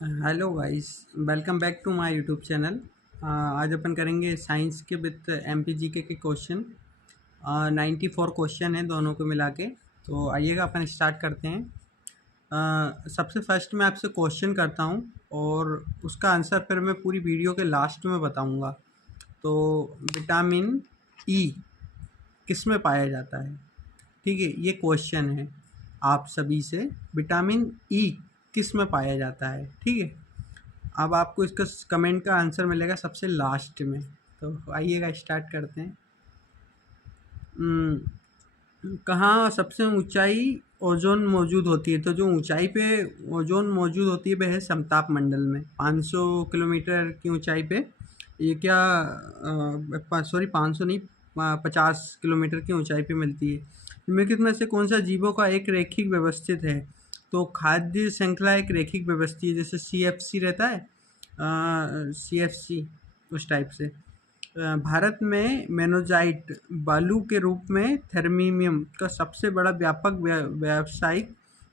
Hello guys, welcome back to my YouTube channel. आज अपन करेंगे साइंस के विद एमपीजीके के क्वेश्चन। 94 क्वेश्चन हैं दोनों को मिला के। तो आइएगा अपन स्टार्ट करते हैं। सबसे फर्स्ट मैं आपसे क्वेश्चन करता हूं और उसका आंसर फिर मैं पूरी वीडियो के लास्ट में बताऊंगा। तो विटामिन ई किस में पाया जाता है? ठीक है, ये क्वेश्चन है आप सभी से। विटामिन ई किस में पाया जाता है? ठीक है, अब आपको इसका कमेंट का आंसर मिलेगा सबसे लास्ट में। तो आइएगा स्टार्ट करते हैं। कहाँ सबसे ऊंचाई ओजोन मौजूद होती है? तो जो ऊंचाई पे ओजोन मौजूद होती है वह है समताप मंडल में, 500 किलोमीटर की ऊंचाई पे। ये क्या, सॉरी 500 नहीं, 50 किलोमीटर की ऊंचाई पे मिलती है। निम्नलिखित में से कौन सा जीवों का एक रेखिक व्यवस्थित है? तो खाद्य श्रृंखला एक रेखिक व्यवस्थित है, जैसे CFC रहता है, CFC उस टाइप से। भारत में मेनोजाइट बालू के रूप में थर्मीमियम का सबसे बड़ा व्यापक व्यावसायिक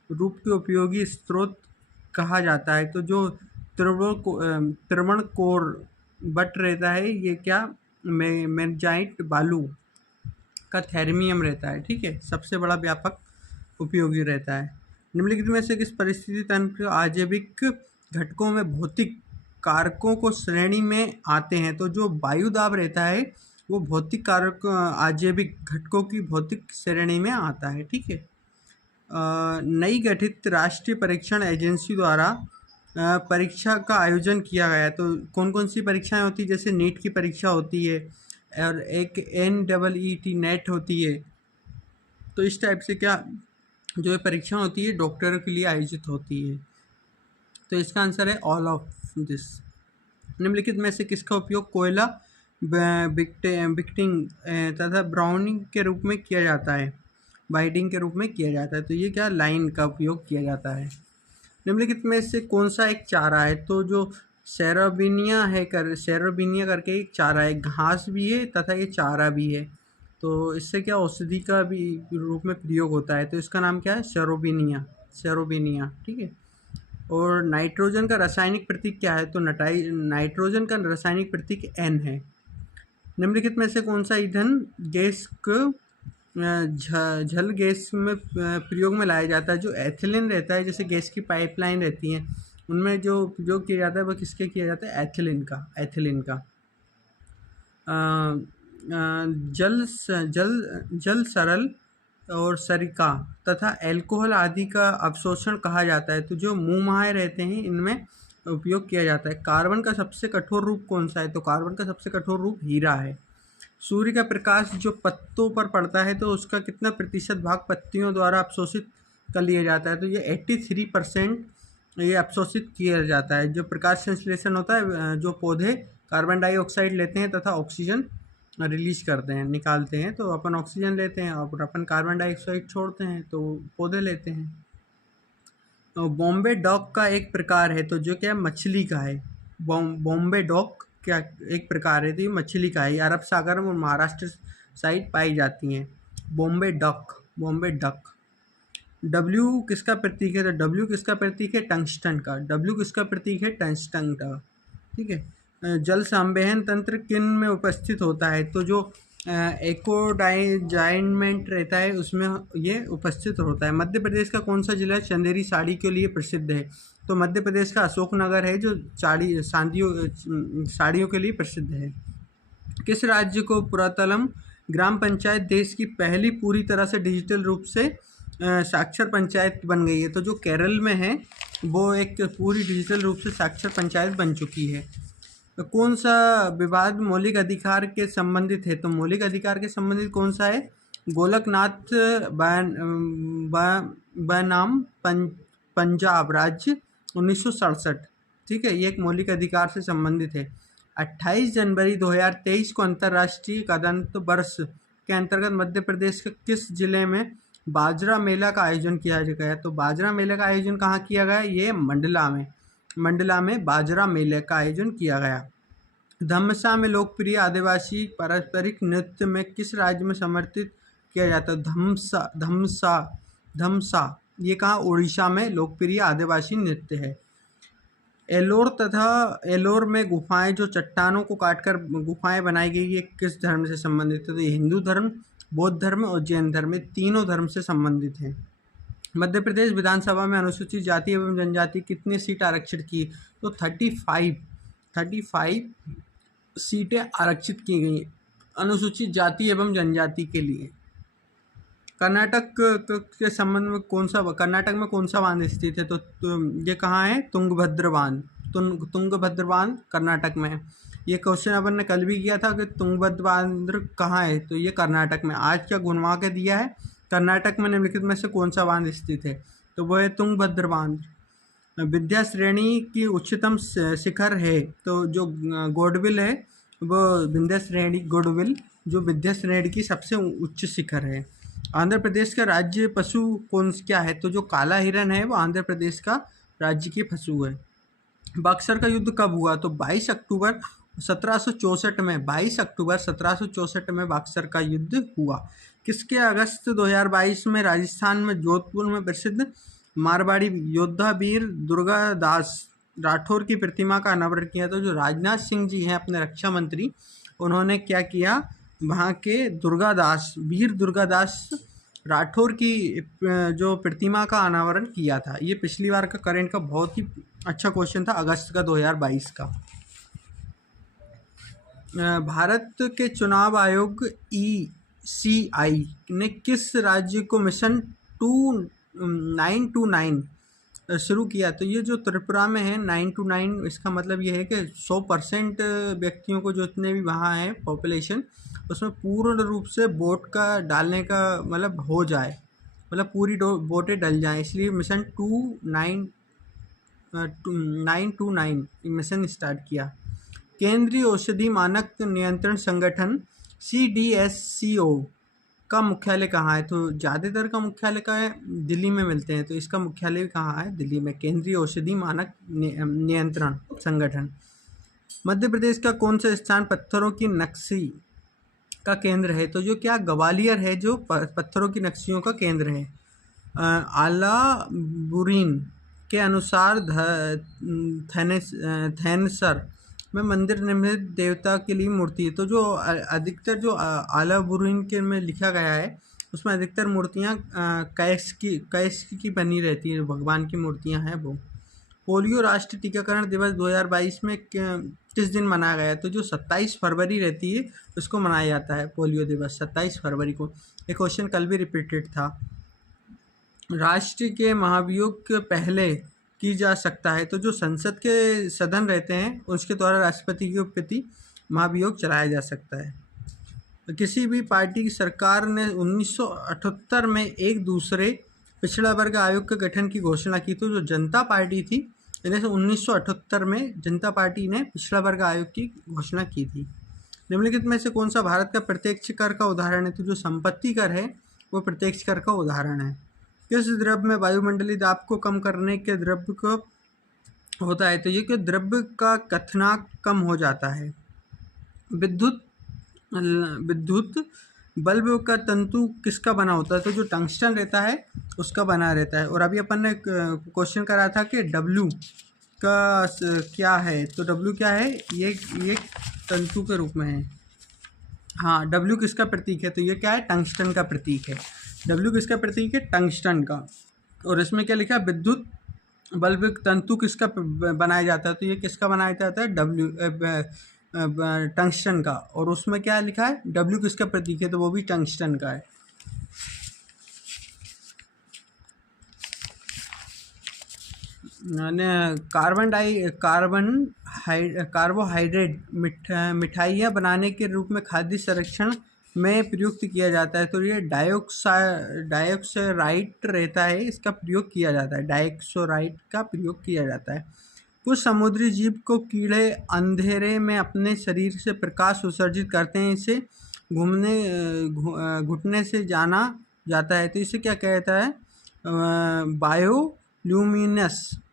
रूप के उपयोगी स्रोत कहा जाता है। तो जो त्रिवण कोर बट रहता है, ये क्या, मेनजाइट बालू का थर्मियम रहता है। ठीक है, सबसे बड़ा व्यापक उपयोगी रहता है। निम्नलिखित में से किस परिस्थिति तंत्र आजैविक घटकों में भौतिक कारकों को श्रेणी में आते हैं? तो जो वायु दाब रहता है वो भौतिक कारक आजैविक घटकों की भौतिक श्रेणी में आता है। ठीक है, नई गठित राष्ट्रीय परीक्षण एजेंसी द्वारा परीक्षा का आयोजन किया गया है। तो कौन कौन सी परीक्षाएं होती है? जैसे नीट की परीक्षा होती है और एक NEET नेट होती है। तो इस टाइप से क्या जो ये परीक्षा होती है डॉक्टरों के लिए आयोजित होती है। तो इसका आंसर है ऑल ऑफ दिस। निम्नलिखित में से किसका उपयोग कोयला बिकटिंग तथा ब्राउनिंग के रूप में किया जाता है? बाइडिंग के रूप में किया जाता है। तो ये क्या, लाइन का उपयोग किया जाता है। निम्नलिखित में से कौन सा एक चारा है? तो जो सेरोबिनिया करके एक चारा है, घास भी है तथा ये चारा भी है। तो इससे क्या औषधि का भी रूप में प्रयोग होता है। तो इसका नाम क्या है? सेरोबिनिया। ठीक है, और नाइट्रोजन का रासायनिक प्रतीक क्या है? तो नाइट्रोजन का रासायनिक प्रतीक N है। निम्नलिखित में से कौन सा ईंधन गैस को जल गैस में प्रयोग में लाया जाता है? जो एथिलीन रहता है, जैसे गैस की पाइपलाइन रहती हैं उनमें जो प्रयोग किया जाता है वो किसके किया जाता है? एथिलीन का। जल सरल और सरिका तथा अल्कोहल आदि का अवशोषण कहा जाता है। तो जो मुंहमाहे रहते हैं इनमें उपयोग किया जाता है। कार्बन का सबसे कठोर रूप कौन सा है? तो कार्बन का सबसे कठोर रूप हीरा है। सूर्य का प्रकाश जो पत्तों पर पड़ता है तो उसका कितना प्रतिशत भाग पत्तियों द्वारा अवशोषित कर लिया जाता है? तो ये 83% ये अवशोषित किया जाता है। जो प्रकाश संश्लेषण होता है, जो पौधे कार्बन डाइऑक्साइड लेते हैं तथा ऑक्सीजन रिलीज करते हैं, निकालते हैं। तो अपन ऑक्सीजन लेते हैं और अपन कार्बन डाइऑक्साइड छोड़ते हैं, तो पौधे लेते हैं। तो बॉम्बे डॉक का एक प्रकार है, तो जो क्या मछली का है। बॉम्बे डॉक क्या एक प्रकार है, तो ये मछली का है। ये अरब सागर और महाराष्ट्र साइड पाई जाती हैं। बॉम्बे डक। डब्ल्यू किसका प्रतीक है? तो डब्ल्यू किसका प्रतीक है? टंगस्टन का। डब्ल्यू किसका प्रतीक है? टंगस्टन का। ठीक है, जल संवहन तंत्र किन में उपस्थित होता है? तो जो एकोडाइजाइनमेंट रहता है उसमें ये उपस्थित होता है। मध्य प्रदेश का कौन सा जिला चंदेरी साड़ी के लिए प्रसिद्ध है? तो मध्य प्रदेश का अशोकनगर है, जो साड़ियों के लिए प्रसिद्ध है। किस राज्य को पुरातलम ग्राम पंचायत देश की पहली पूरी तरह से डिजिटल रूप से साक्षर पंचायत बन गई है? तो जो केरल में है वो एक पूरी डिजिटल रूप से साक्षर पंचायत बन चुकी है। तो कौन सा विवाद मौलिक अधिकार के संबंधित है? तो मौलिक अधिकार के संबंधित कौन सा है? गोलकनाथ बनाम पंजाब राज्य 1967। ठीक है, ये एक मौलिक अधिकार से संबंधित है। 28 जनवरी 2023 को अंतर्राष्ट्रीय गणतंत्र वर्ष के अंतर्गत मध्य प्रदेश के किस जिले में बाजरा मेला का आयोजन किया गया? तो बाजरा मेले का आयोजन कहाँ किया गया? ये मंडला में बाजरा मेले का आयोजन किया गया। धमसा में लोकप्रिय आदिवासी पारंपरिक नृत्य में किस राज्य में समर्थित किया जाता है? धमसा ये कहाँ? उड़ीसा में लोकप्रिय आदिवासी नृत्य है। एलोर तथा एलोर में गुफाएं जो चट्टानों को काटकर गुफाएं बनाई गई, ये किस धर्म से संबंधित है? तो ये हिंदू धर्म, बौद्ध धर्म और जैन धर्म, ये तीनों धर्म से संबंधित हैं। मध्य प्रदेश विधानसभा में अनुसूचित जाति एवं जनजाति कितनी सीट आरक्षित की? तो 35 सीटें आरक्षित की गई अनुसूचित जाति एवं जनजाति के लिए। कर्नाटक के संबंध में कर्नाटक में कौन सा बांध स्थित है? तो ये कहाँ है? तुंगभद्र बांध। तुंगभद्र बांध कर्नाटक में है। ये क्वेश्चन अपन ने कल भी किया था कि तुंगभद्र बांध कहाँ है, तो ये कर्नाटक में। आज क्या घुमा के दिया है, कर्नाटक में निम्नलिखित में से कौन सा बांध स्थित है? तो वो है तुंगभद्र बांध। विद्या श्रेणी की उच्चतम शिखर है, तो जो गौडविल है वो विंध्य श्रेणी, गौडविल जो विद्या श्रेणी की सबसे उच्च शिखर है। आंध्र प्रदेश का राज्य पशु क्या है? तो जो काला हिरन है वो आंध्र प्रदेश का राज्य की पशु है। बक्सर का युद्ध कब हुआ? तो 22 अक्टूबर 1764 में, 22 अक्टूबर 1764 में बक्सर का युद्ध हुआ। किसके अगस्त 2022 में राजस्थान में जोधपुर में प्रसिद्ध मारवाड़ी योद्धा वीर दुर्गादास राठौर की प्रतिमा का अनावरण किया? तो जो राजनाथ सिंह जी हैं अपने रक्षा मंत्री, उन्होंने क्या किया, वहाँ के वीर दुर्गादास राठौर की जो प्रतिमा का अनावरण किया था। ये पिछली बार का करंट का बहुत ही अच्छा क्वेश्चन था, अगस्त का 2022 का। भारत के चुनाव आयोग ECI ने किस राज्य को मिशन 929 शुरू किया? तो ये जो त्रिपुरा में है 929, इसका मतलब ये है कि 100% व्यक्तियों को, जो जितने भी वहाँ हैं पॉपुलेशन, उसमें पूर्ण रूप से वोट का डालने का मतलब हो जाए, मतलब पूरी वोटें डल जाएं, इसलिए मिशन 929 मिशन स्टार्ट किया। केंद्रीय औषधि मानक नियंत्रण संगठन CDSCO का मुख्यालय कहाँ है? तो ज़्यादातर का मुख्यालय का है दिल्ली में मिलते हैं, तो इसका मुख्यालय कहाँ है? दिल्ली में, केंद्रीय औषधि मानक नियंत्रण संगठन। मध्य प्रदेश का कौन सा स्थान पत्थरों की नक्शी का केंद्र है? तो जो क्या ग्वालियर है जो पत्थरों की नक्शियों का केंद्र है। आलाबुरीन के अनुसार थैनसर में मंदिर निर्मित देवता के लिए मूर्ति है। तो जो अधिकतर जो आलाबुरीन के में लिखा गया है उसमें अधिकतर मूर्तियाँ कैश की बनी रहती है, भगवान की मूर्तियाँ हैं वो। पोलियो राष्ट्रीय टीकाकरण दिवस 2022 में किस दिन मनाया गया? तो जो 27 फरवरी रहती है उसको मनाया जाता है पोलियो दिवस, 27 फरवरी को। ये क्वेश्चन कल भी रिपीटेड था। राष्ट्र के महाभियोग के पहले की जा सकता है? तो जो संसद के सदन रहते हैं उसके द्वारा राष्ट्रपति के प्रति महाभियोग चलाया जा सकता है। तो किसी भी पार्टी की सरकार ने 1978 में एक दूसरे पिछड़ा वर्ग आयोग के गठन की घोषणा की। तो जो जनता पार्टी थी, इन्हें 1978 में जनता पार्टी ने पिछड़ा वर्ग आयोग की घोषणा की थी। निम्नलिखित में से कौन सा भारत का प्रत्यक्ष कर का उदाहरण है? तो जो संपत्ति कर है वो प्रत्यक्ष कर का उदाहरण है। किस द्रव्य में वायुमंडलीय दाब को कम करने के द्रव्य को होता है? तो ये कि द्रव्य का क्वथनांक कम हो जाता है। विद्युत बल्ब का तंतु किसका बना होता है? तो जो टंगस्टन रहता है उसका बना रहता है। और अभी अपन ने क्वेश्चन करा था कि W का क्या है? तो W क्या है? ये तंतु के रूप में है। हाँ, W किसका प्रतीक है? तो ये क्या है? टंगस्टन का प्रतीक है। W किसका प्रतीक है? टंगस्टन का। और इसमें क्या लिखा है? विद्युत बल्ब तंतु किसका बनाया जाता है? तो ये किसका बनाया जाता है? टंगस्टन का। और उसमें क्या लिखा है? W किसका प्रतीक है? तो वो भी टंगस्टन का है। कार्बोहाइड्रेट मिठाइयाँ बनाने के रूप में खाद्य संरक्षण में प्रयुक्त किया जाता है। तो ये डायोक्साराइड रहता है, इसका प्रयोग किया जाता है, डायोक्साराइड का प्रयोग किया जाता है। कुछ समुद्री जीव को कीड़े अंधेरे में अपने शरीर से प्रकाश उत्सर्जित करते हैं, इसे घुटने से जाना जाता है। तो इसे क्या कहता है?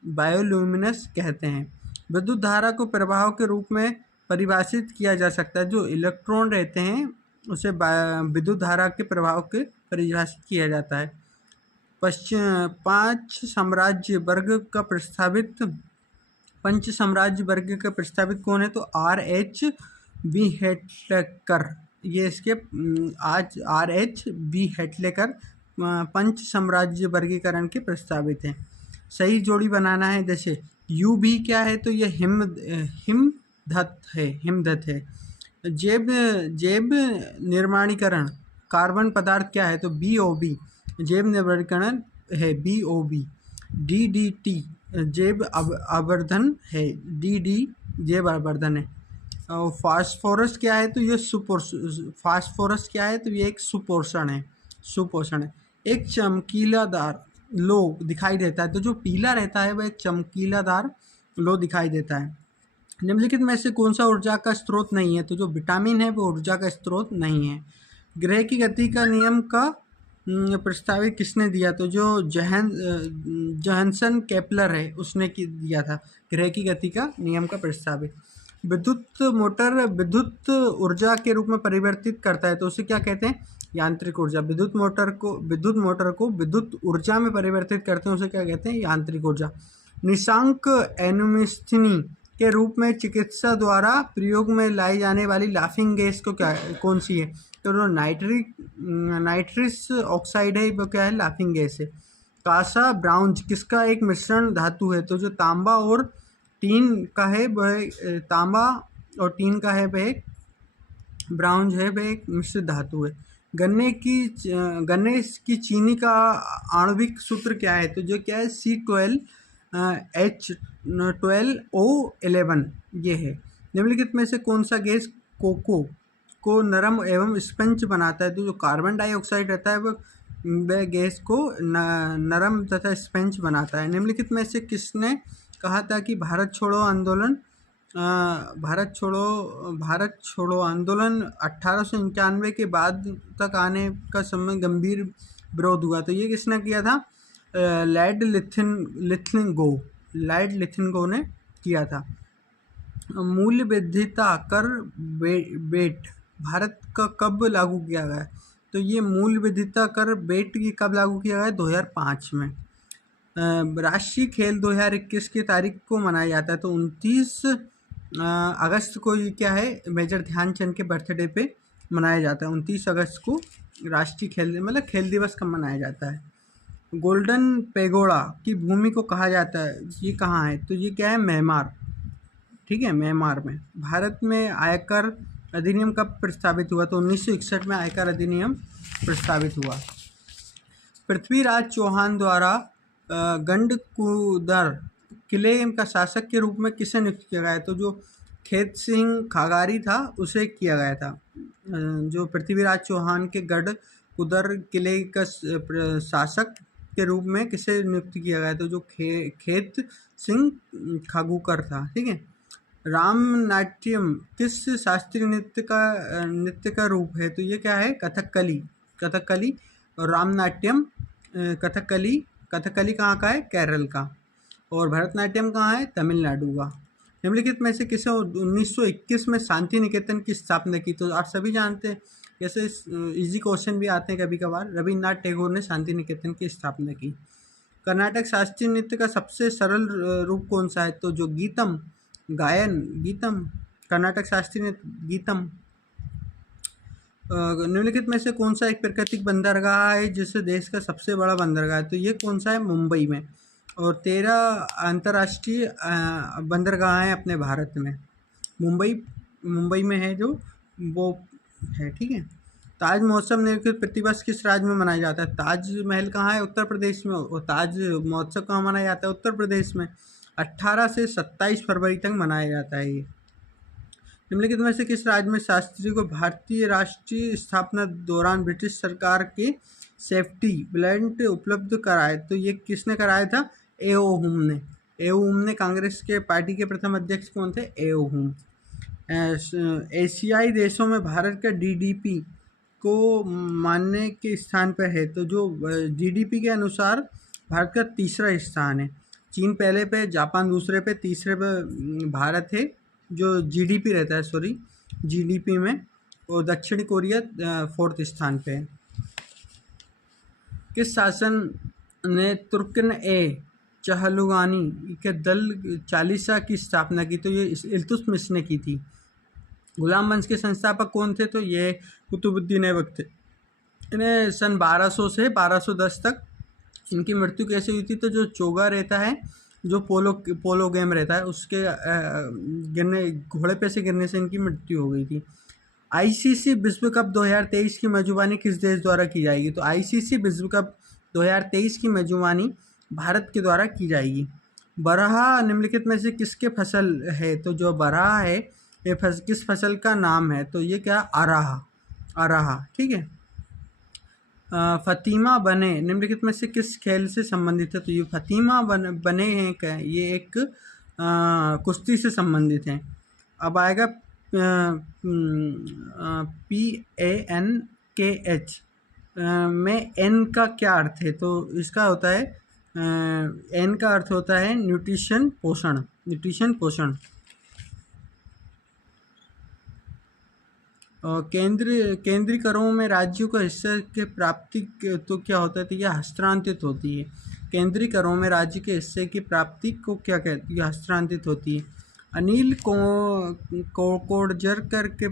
बायोल्यूमिनस कहते हैं। विद्युत धारा को प्रवाह के रूप में परिभाषित किया जा सकता है। जो इलेक्ट्रॉन रहते हैं उसे विद्युत धारा के प्रभाव के परिभाषित किया जाता है। 5 साम्राज्य वर्ग का प्रस्तावित पंच साम्राज्य वर्ग का प्रस्तावित कौन है? तो RH वीहेटलेकर, ये इसके आज RH वीहेटलेकर पंच साम्राज्य वर्गीकरण के प्रस्तावित हैं। सही जोड़ी बनाना है, जैसे UB क्या है? तो ये हिमधत है। जैव निर्माणीकरण कार्बन पदार्थ क्या है? तो BOB जैव निर्माणीकरण है, BOB। DDT जैव आवर्धन है, DD जैव आवर्धन है। और फास्फोरस क्या है? तो ये फास्फोरस क्या है? तो ये एक सुपोषण है। एक चमकीलादार लो दिखाई देता है, तो जो पीला रहता है वह एक चमकीलादार लो दिखाई देता है। निम्नलिखित में से कौन सा ऊर्जा का स्रोत नहीं है? तो जो विटामिन है वो ऊर्जा का स्रोत नहीं है। ग्रह की गति का नियम का प्रस्तावित किसने दिया? तो जो जोहानसन केपलर है उसने दिया था ग्रह की गति का नियम का प्रस्तावित। विद्युत मोटर विद्युत ऊर्जा के रूप में परिवर्तित करता है, तो उसे क्या कहते हैं? यांत्रिक ऊर्जा। विद्युत मोटर को विद्युत ऊर्जा में परिवर्तित करते हैं, उसे क्या कहते हैं? यांत्रिक ऊर्जा। निशांक एनुमिस्थनी के रूप में चिकित्सा द्वारा प्रयोग में लाई जाने वाली लाफिंग गैस को कौन सी है? तो जो नाइट्रस ऑक्साइड है वो क्या है? लाफिंग गैस है। कांसा ब्राउंज किसका एक मिश्रण धातु है? तो जो तांबा और टीन का है वह ब्राउंज है, वह एक मिश्रित धातु है। गन्ने की चीनी का आणविक सूत्र क्या है? तो जो क्या है? C12H12O11 ये है। निम्नलिखित में से कौन सा गैस कोको को नरम एवं स्पंज बनाता है? तो जो कार्बन डाइऑक्साइड रहता है वह गैस को नरम तथा स्पंज बनाता है। निम्नलिखित में से किसने कहा था कि भारत छोड़ो आंदोलन 1891 के बाद तक आने का समय गंभीर विरोध हुआ? तो ये किसने किया था? लॉर्ड लिथिंगो ने किया था। मूल्य वृद्धिता कर बेट भारत का कब लागू किया गया? तो ये मूल्य वृद्धिता कर बेट की कब लागू किया गया? 2005 में। राष्ट्रीय खेल 2021 की तारीख को मनाया जाता है, तो 29 अगस्त को ये क्या है? मेजर ध्यानचंद के बर्थडे पे मनाया जाता है। 29 अगस्त को राष्ट्रीय खेल दिवस कब मनाया जाता है? गोल्डन पेगोडा की भूमि को कहा जाता है, ये कहाँ है? तो ये क्या है? म्यांमार। ठीक है, म्यांमार में। भारत में आयकर अधिनियम कब प्रस्तावित हुआ? तो 1961 में आयकर अधिनियम प्रस्तावित हुआ। पृथ्वीराज चौहान द्वारा गंडकुदर किले का शासक के रूप में किसे नियुक्त किया गया? तो जो खेत सिंह खागारी था उसे किया गया था। जो पृथ्वीराज चौहान के गढ़कुदर किले का शासक के रूप में किसे नियुक्त किया गया? तो जो खेत सिंह खागूकर था। ठीक है। राम नाट्यम किस शास्त्रीय नृत्य का रूप है? तो ये क्या है? कथकली। और राम नाट्यम कथकली कहाँ का है? केरल का। और भरतनाट्यम कहाँ है? तमिलनाडु का। निम्नलिखित में से किसे 1921 में शांति निकेतन की स्थापना की? तो आप सभी जानते हैं, जैसे इजी क्वेश्चन भी आते हैं कभी कभार। रविन्द्रनाथ टैगोर ने शांति निकेतन की स्थापना की। कर्नाटक शास्त्रीय नृत्य का सबसे सरल रूप कौन सा है? तो जो गीतम कर्नाटक शास्त्रीय नृत्य गीतम। निम्नलिखित में से कौन सा एक प्राकृतिक बंदरगाह है जिससे देश का सबसे बड़ा बंदरगाह है? तो ये कौन सा है? मुंबई में। और 13 अंतर्राष्ट्रीय बंदरगाह हैं अपने भारत में। मुंबई में है जो वो है। ठीक है। ताज महोत्सव निम्नलिखित प्रतिवर्ष किस राज्य में मनाया जाता है? ताजमहल कहाँ है? उत्तर प्रदेश में। और ताज महोत्सव कहाँ मनाया जाता है? उत्तर प्रदेश में। 18 से 27 फरवरी तक मनाया जाता है ये। निम्नलिखित में से किस राज्य में शास्त्री को भारतीय राष्ट्रीय स्थापना दौरान ब्रिटिश सरकार के सेफ्टी बेल्ट उपलब्ध कराए? तो ये किसने कराया था? एओ हुम ने। कांग्रेस के पार्टी के प्रथम अध्यक्ष कौन थे? एओ हुम। एशियाई देशों में भारत का DDP को मानने के स्थान पर है? तो जो GDP के अनुसार भारत का तीसरा स्थान है। चीन पहले पे, जापान दूसरे पे, तीसरे पे भारत है जो GDP रहता है, GDP में। और दक्षिण कोरिया 4th स्थान पे है। किस शासन ने तुर्कन ए चहलुगानी के दल चालीसा की स्थापना की, तो ये इल्तुतमिश ने की थी। गुलाम वंश के संस्थापक कौन थे? तो ये कुतुबुद्दीन ऐबक थे। इन्हें सन 1200 से 1210 तक इनकी मृत्यु कैसे हुई थी? तो जो चोगा रहता है, जो पोलो गेम रहता है, उसके गिरने, घोड़े पे से गिरने से इनकी मृत्यु हो गई थी। आईसीसी विश्व कप 2023 की मेजबानी किस देश द्वारा की जाएगी? तो आईसीसी विश्व कप 2023 की मेजबानी भारत के द्वारा की जाएगी। बरहा निम्नलिखित में से किसके फसल है? तो जो बरहा है ये किस फसल का नाम है? तो ये क्या? अरहा। ठीक है। फतीमा बने निम्नलिखित में से किस खेल से संबंधित है? तो ये फतीमा बने हैं क्या? ये एक कुश्ती से संबंधित हैं। अब आएगा PANKH में N का क्या अर्थ है? तो इसका होता है N का अर्थ होता है न्यूट्रिशन, पोषण। केंद्रीय करों में राज्यों का हिस्से के प्राप्ति तो क्या होता है? तो यह हस्तांतरित होती है। केंद्रीय करों में राज्य के हिस्से की प्राप्ति को क्या कहती है? हस्तांतरित होती है। अनिल कोकोडजकर के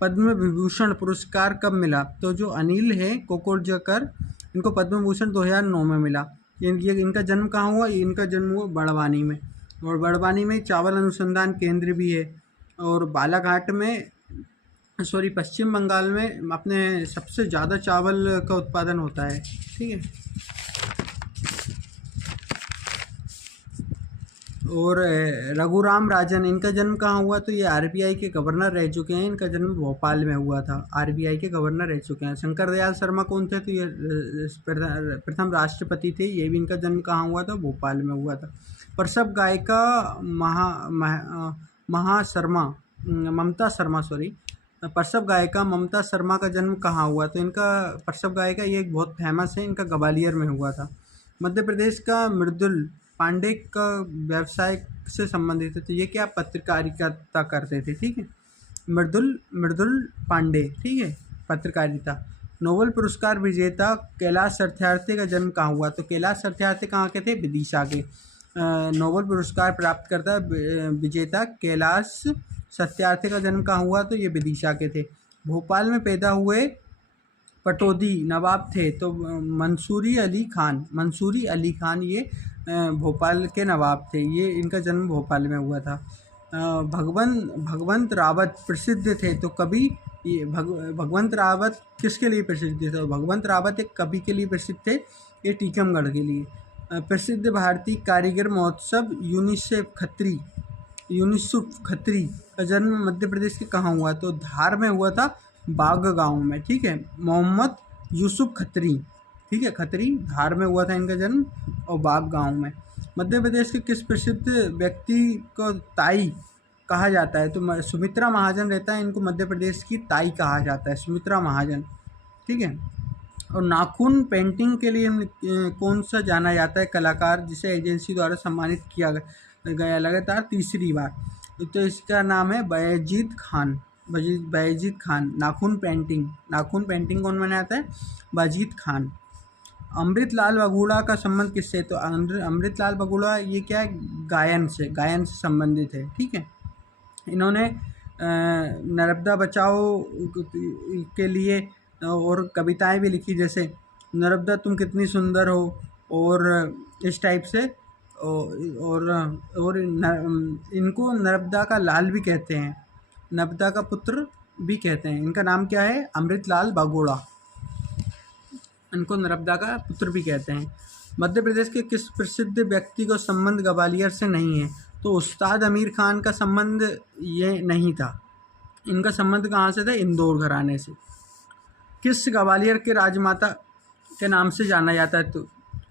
पद्म विभूषण पुरस्कार कब मिला? तो जो अनिल है कोकोडजकर, इनको पद्म विभूषण 2009 में मिला। इनका जन्म कहाँ हुआ? इनका जन्म हुआ बड़वानी में, और बड़वानी में चावल अनुसंधान केंद्र भी है। और बालाघाट में पश्चिम बंगाल में अपने सबसे ज़्यादा चावल का उत्पादन होता है। ठीक है। और रघुराम राजन, इनका जन्म कहाँ हुआ? तो ये आरबीआई के गवर्नर रह चुके हैं। इनका जन्म भोपाल में हुआ था। आरबीआई के गवर्नर रह चुके हैं। शंकर दयाल शर्मा कौन थे? तो ये प्रथम राष्ट्रपति थे। ये भी इनका जन्म कहाँ हुआ था? भोपाल में हुआ था। प्रसव गायिका प्रसव गायिका ममता शर्मा का जन्म कहाँ हुआ? तो इनका प्रसव गायिका ये एक बहुत फेमस है, इनका ग्वालियर में हुआ था। मध्य प्रदेश का मृदुल पांडे का व्यवसाय से संबंधित है, तो ये क्या? पत्रकारिता करते थे। ठीक है। मृदुल पांडे, ठीक है, पत्रकारिता। नोबेल पुरस्कार विजेता कैलाश सत्यार्थी का जन्म कहाँ हुआ? तो कैलाश सत्यार्थी कहाँ के थे? विदिशा के। नोबेल पुरस्कार प्राप्त करता विजेता कैलाश सत्यार्थी का जन्म कहाँ हुआ? तो ये विदिशा के थे। भोपाल में पैदा हुए पटौदी नवाब थे, तो मंसूरी अली खान ये भोपाल के नवाब थे। ये इनका जन्म भोपाल में हुआ था। भगवंत रावत प्रसिद्ध थे, तो कवि ये भगवंत रावत किसके लिए प्रसिद्ध थे? तो भगवंत रावत एक कवि के लिए प्रसिद्ध थे, ये टीकमगढ़ के लिए। प्रसिद्ध भारतीय कारीगर महोत्सव यूनिसुफ खत्री का जन्म मध्य प्रदेश के कहाँ हुआ? तो धार में हुआ था, बाग गांव में। ठीक है। मोहम्मद यूसुफ खत्री, ठीक है, खत्री, धार में हुआ था इनका जन्म, और बाग गांव में। मध्य प्रदेश के किस प्रसिद्ध व्यक्ति को ताई कहा जाता है? तो सुमित्रा महाजन रहता है, इनको मध्य प्रदेश की ताई कहा जाता है, सुमित्रा महाजन। ठीक है। और नाखून पेंटिंग के लिए कौन सा जाना जाता है कलाकार, जिसे एजेंसी द्वारा सम्मानित किया गया लगातार तीसरी बार? तो इसका नाम है बैजीद खान। नाखून पेंटिंग कौन बनाता है? बैजीद खान। अमृतलाल बगुड़ा का संबंध किससे? तो अमृतलाल बगुड़ा ये क्या है? गायन से संबंधित है। ठीक है। इन्होंने नर्मदा बचाओ के लिए और कविताएं भी लिखी, जैसे नर्मदा तुम कितनी सुंदर हो, और इस टाइप से। और इनको नर्मदा का लाल भी कहते हैं, नर्मदा का पुत्र भी कहते हैं। इनका नाम क्या है? अमृतलाल बगुड़ा। इनको नर्मदा का पुत्र भी कहते हैं। मध्य प्रदेश के किस प्रसिद्ध व्यक्ति का संबंध ग्वालियर से नहीं है? तो उस्ताद अमीर खान का संबंध ये नहीं था। इनका संबंध कहाँ से था? इंदौर घराने से। किस ग्वालियर के राजमाता के नाम से जाना जाता है? तो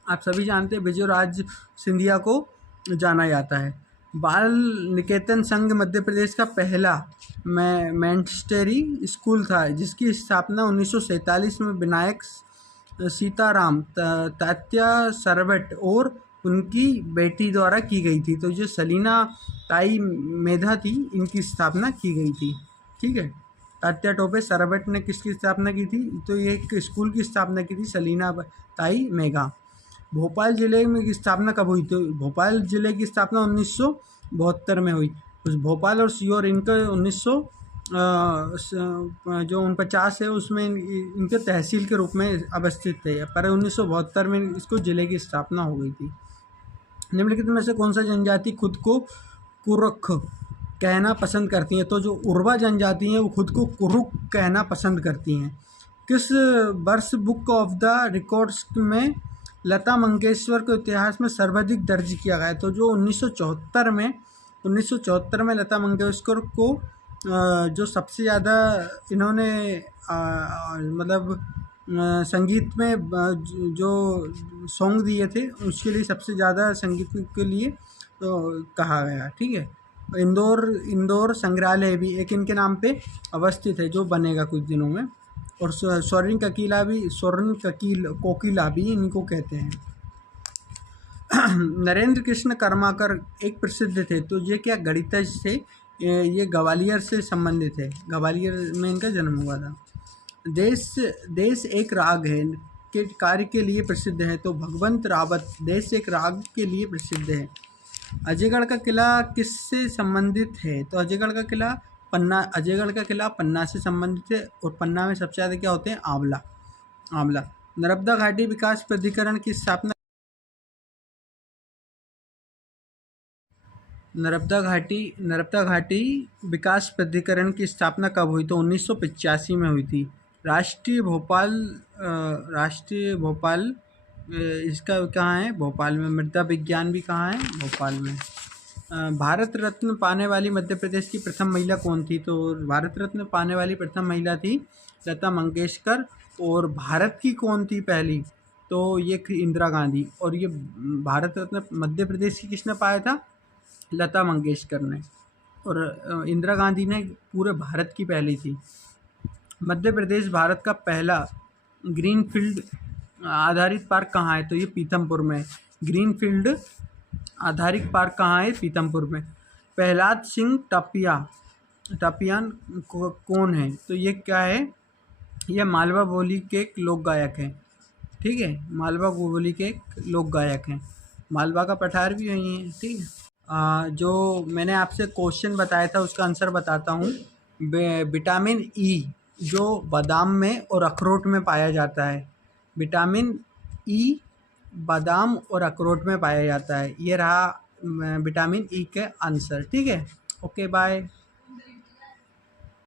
आप सभी जानते हैं, विजयराज सिंधिया को जाना जाता है। बाल निकेतन संघ मध्य प्रदेश का पहला मैनस्टेरी स्कूल था, जिसकी स्थापना 1947 में विनायक सीताराम तात्या सरवट और उनकी बेटी द्वारा की गई थी। तो जो सलीना ताई मेधा थी, इनकी स्थापना की गई थी। ठीक है। तात्या टोपे सरवट ने किसकी स्थापना की थी? तो ये एक स्कूल की स्थापना की थी, सलीना ताई मेघा। भोपाल ज़िले में की स्थापना कब हुई? तो भोपाल ज़िले की स्थापना 1972 में हुई। उस भोपाल और सीहोर इनका 1900 जो 49 है उसमें इनके तहसील के रूप में अवस्थित थे, पर 1972 में इसको ज़िले की स्थापना हो गई थी। निम्नलिखित में से कौन सा जनजाति खुद को कुरुख कहना पसंद करती हैं? तो जो उर्वा जनजाति हैं वो खुद को कुरुख कहना पसंद करती हैं। किस वर्ष बुक ऑफ द रिकॉर्ड्स में लता मंगेशकर को इतिहास में सर्वाधिक दर्ज किया गया है? तो जो 1974 में लता मंगेशकर को जो सबसे ज़्यादा इन्होंने मतलब संगीत में जो सॉन्ग दिए थे उसके लिए सबसे ज़्यादा संगीत के लिए तो कहा गया, ठीक है। इंदौर संग्रहालय भी एक इनके नाम पे अवस्थित है जो बनेगा कुछ दिनों में। और स्वर्ण कोकिला भी इनको कहते हैं। नरेंद्र कृष्ण कर्माकर एक प्रसिद्ध थे, तो ये क्या गणितज्ञ थे? ये ग्वालियर से संबंधित है, ग्वालियर में इनका जन्म हुआ था। देश एक राग है के कार्य के लिए प्रसिद्ध है, तो भगवंत रावत देश एक राग के लिए प्रसिद्ध है। अजयगढ़ का किला किससे संबंधित है? तो अजयगढ़ का किला पन्ना से संबंधित है, और पन्ना में सबसे ज़्यादा क्या होते हैं? आंवला। नर्मदा घाटी विकास प्राधिकरण की स्थापना नर्मदा घाटी विकास प्राधिकरण की स्थापना कब हुई? तो 1985 में हुई थी। राष्ट्रीय भोपाल इसका कहाँ है? भोपाल में। मृदा विज्ञान भी कहाँ है? भोपाल में। भारत रत्न पाने वाली मध्य प्रदेश की प्रथम महिला कौन थी? तो भारत रत्न पाने वाली प्रथम महिला थी लता मंगेशकर। और भारत की कौन थी पहली? तो ये इंदिरा गांधी। और ये भारत रत्न मध्य प्रदेश की किसने पाया था? लता मंगेशकर ने। और इंदिरा गांधी ने पूरे भारत की पहली थी। मध्य प्रदेश भारत का पहला ग्रीनफील्ड आधारित पार्क कहाँ है? तो ये पीथमपुर में। ग्रीनफील्ड आधारित पार्क कहाँ है? पीथमपुर में। प्रहलाद सिंह टपियान कौन है? तो ये क्या है? ये मालवा बोली के एक लोक गायक हैं, ठीक है। मालवा बोली के एक लोक गायक हैं। मालवा का पठार भी वही है, ठीक है। जो मैंने आपसे क्वेश्चन बताया था उसका आंसर बताता हूँ। विटामिन ई जो बादाम में और अखरोट में पाया जाता है। विटामिन ई बादाम और अखरोट में पाया जाता है। ये रहा विटामिन ई के आंसर, ठीक है। Okay, bye.